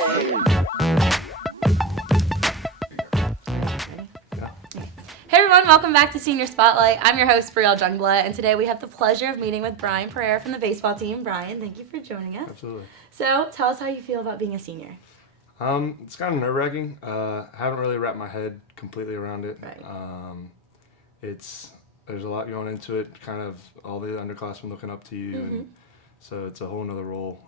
Hey everyone, welcome back to Senior Spotlight. I'm your host, Brielle Jungla, and today we have the pleasure of meeting with Brian Parreira from the baseball team. Brian, thank you for joining us. Absolutely. So, tell us how you feel about being a senior. It's kind of nerve-wracking. Haven't really wrapped my head completely around it. Right. There's a lot going into it, kind of all the underclassmen looking up to you, and so it's a whole nother role.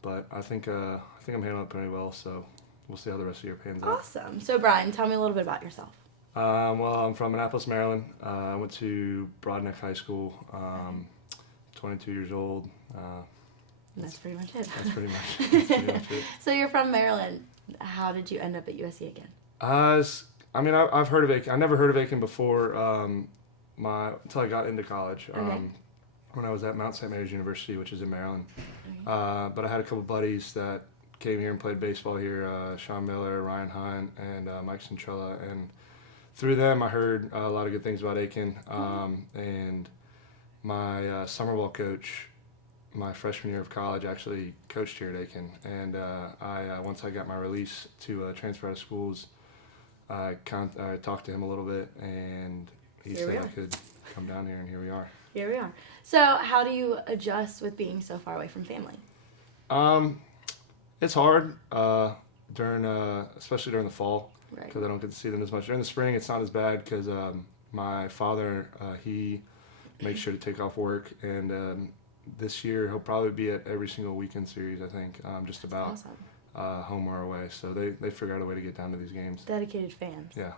But I think I'm handling it pretty well, so we'll see how the rest of the year pans out. Awesome. So, Brian, tell me a little bit about yourself. Well, I'm from Annapolis, Maryland. I went to Broadneck High School. 22 years old. That's pretty much it. That's pretty much it. So you're from Maryland. How did you end up at USC Aiken? I've heard of Aiken. I never heard of Aiken before until I got into college. Okay. When I was at Mount St. Mary's University, which is in Maryland. Okay. But I had a couple buddies that came here and played baseball here, Sean Miller, Ryan Hunt, and Mike Centrella. And through them, I heard a lot of good things about Aiken. And my summer ball coach, my freshman year of college, actually coached here at Aiken. And once I got my release to transfer out of schools, I talked to him a little bit, and he said I could come down here, and here we are. Here we are. So how do you adjust with being so far away from family? It's hard, especially during the fall, because Right. I don't get to see them as much. During the spring, it's not as bad because my father, he makes sure to take off work, and this year he'll probably be at every single weekend series, I think, just about. Awesome. Home or away. So they figure out a way to get down to these games. Dedicated fans. Yeah.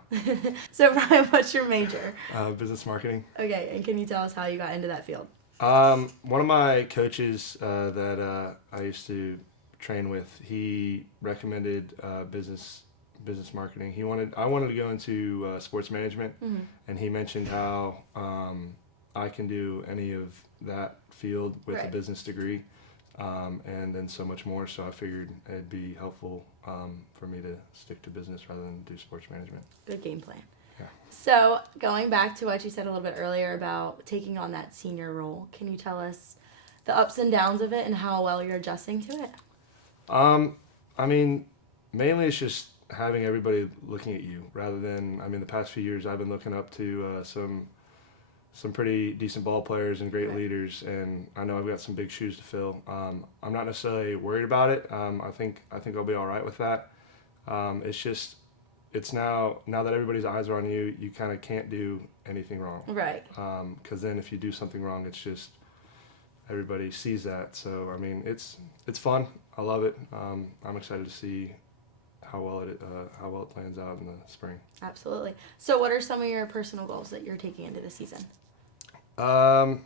So, Brian, what's your major? Business marketing. Okay, and can you tell us how you got into that field? One of my coaches that I used to train with, he recommended business marketing. I wanted to go into sports management, and he mentioned how I can do any of that field with a business degree, and then so much more. So I figured it'd be helpful for me to stick to business rather than do sports management. Good game plan. Yeah. So, going back to what you said a little bit earlier about taking on that senior role, can you tell us the ups and downs of it and how well you're adjusting to it? Mainly it's just having everybody looking at you rather than, the past few years I've been looking up to some pretty decent ball players and great leaders, and I know I've got some big shoes to fill. I'm not necessarily worried about it. I think I'll be all right with that. It's now that everybody's eyes are on you, you kind of can't do anything wrong. Right. Because then if you do something wrong, it's just everybody sees that. So it's fun. I love it. I'm excited to see how well it plans out in the spring. Absolutely. So, what are some of your personal goals that you're taking into the season? I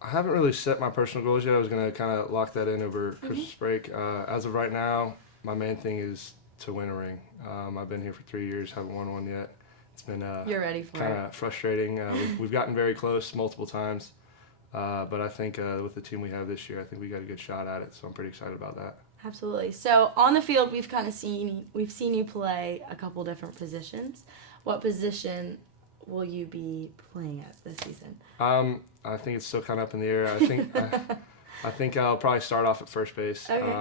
haven't really set my personal goals yet. I was going to kind of lock that in over Christmas break. As of right now, my main thing is to win a ring. I've been here for 3 years, haven't won one yet. It's been You're ready for kind of frustrating. We've gotten very close multiple times, but I think with the team we have this year, I think we got a good shot at it, so I'm pretty excited about that. Absolutely. So, on the field, we've seen you play a couple different positions. What position will you be playing at this season? I think it's still kind of up in the air. I think I'll probably start off at first base. Okay.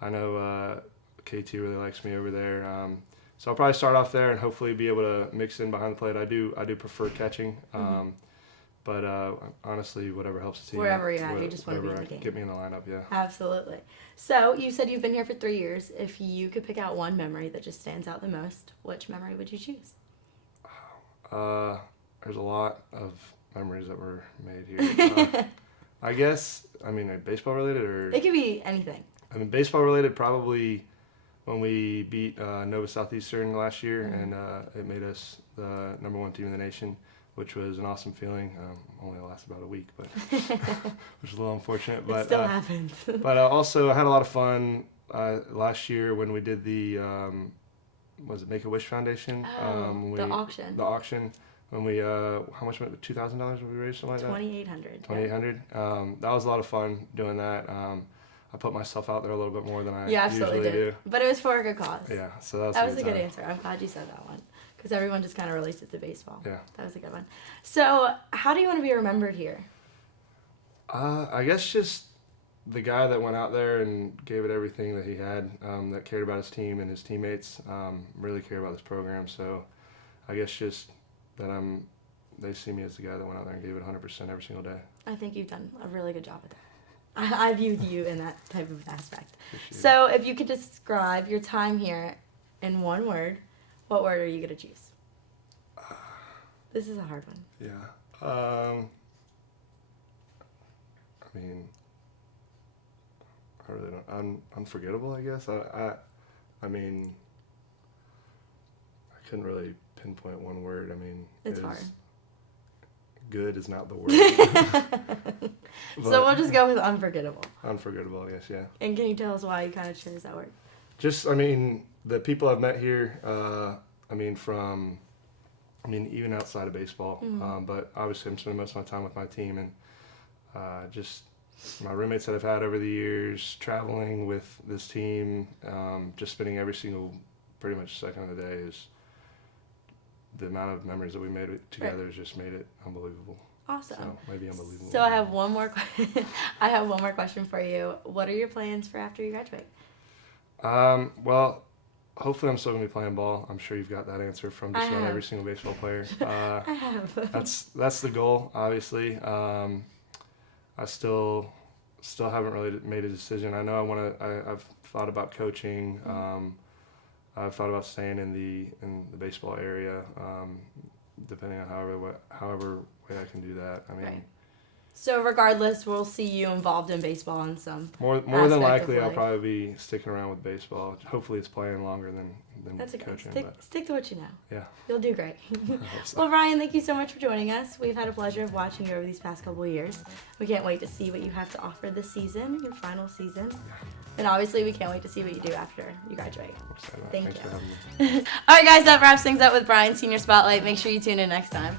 I know KT really likes me over there, so I'll probably start off there and hopefully be able to mix in behind the plate. I do prefer catching, but honestly, whatever helps the team. Wherever you're at, you just want to be in the game. Get me in the lineup, yeah. Absolutely. So, you said you've been here for 3 years. If you could pick out one memory that just stands out the most, which memory would you choose? There's a lot of memories that were made here. I guess, baseball related or? It could be anything. Baseball related, probably when we beat Nova Southeastern last year, and it made us the number 1 team in the nation, which was an awesome feeling. Only lasted about a week, but which is a little unfortunate. But it still happens. But also, I had a lot of fun last year when we did the was it Make-A-Wish Foundation? The auction. The auction. When we how much was it? $2,000 when we raised, something like that. $2,800. That was a lot of fun doing that. I put myself out there a little bit more than I usually do. But it was for a good cause. Yeah, so that was a good answer. I'm glad you said that one, because everyone just kind of relates it to baseball. Yeah. That was a good one. So, how do you want to be remembered here? I guess just the guy that went out there and gave it everything that he had, that cared about his team and his teammates, really cared about this program. So I guess just that they see me as the guy that went out there and gave it 100% every single day. I think you've done a really good job with that. I viewed you in that type of aspect. So if you could describe your time here in one word, what word are you going to choose? This is a hard one. Yeah. I mean, I really don't. Unforgettable, I guess. I mean, I couldn't really pinpoint one word. I mean, it's hard. Good is not the word. So we'll just go with unforgettable. Unforgettable, I guess, yeah. And can you tell us why you kind of chose that word? Just, I mean, the people I've met here, even outside of baseball, but obviously I'm spending most of my time with my team, and just my roommates that I've had over the years, traveling with this team, just spending every single pretty much second of the day is the amount of memories that we made together has just made it unbelievable. Awesome. So maybe unbelievable. So I have one more I have one more question for you. What are your plans for after you graduate? Well, hopefully I'm still going to be playing ball. I'm sure you've got that answer from just about every single baseball player. I have. That's the goal, obviously. I still haven't really made a decision. I know I've thought about coaching. I've thought about staying in the baseball area, depending on however way I can do that. I mean, right. So regardless, we'll see you involved in baseball in some more than likely I'll probably be sticking around with baseball. Hopefully it's playing longer than That's coaching. Stick to what you know. Yeah. You'll do great. So. Well, Ryan, thank you so much for joining us. We've had a pleasure of watching you over these past couple of years. We can't wait to see what you have to offer this season, your final season. And obviously, we can't wait to see what you do after you graduate. Thank you. Thanks for having me. All right, guys, that wraps things up with Brian's Senior Spotlight. Make sure you tune in next time.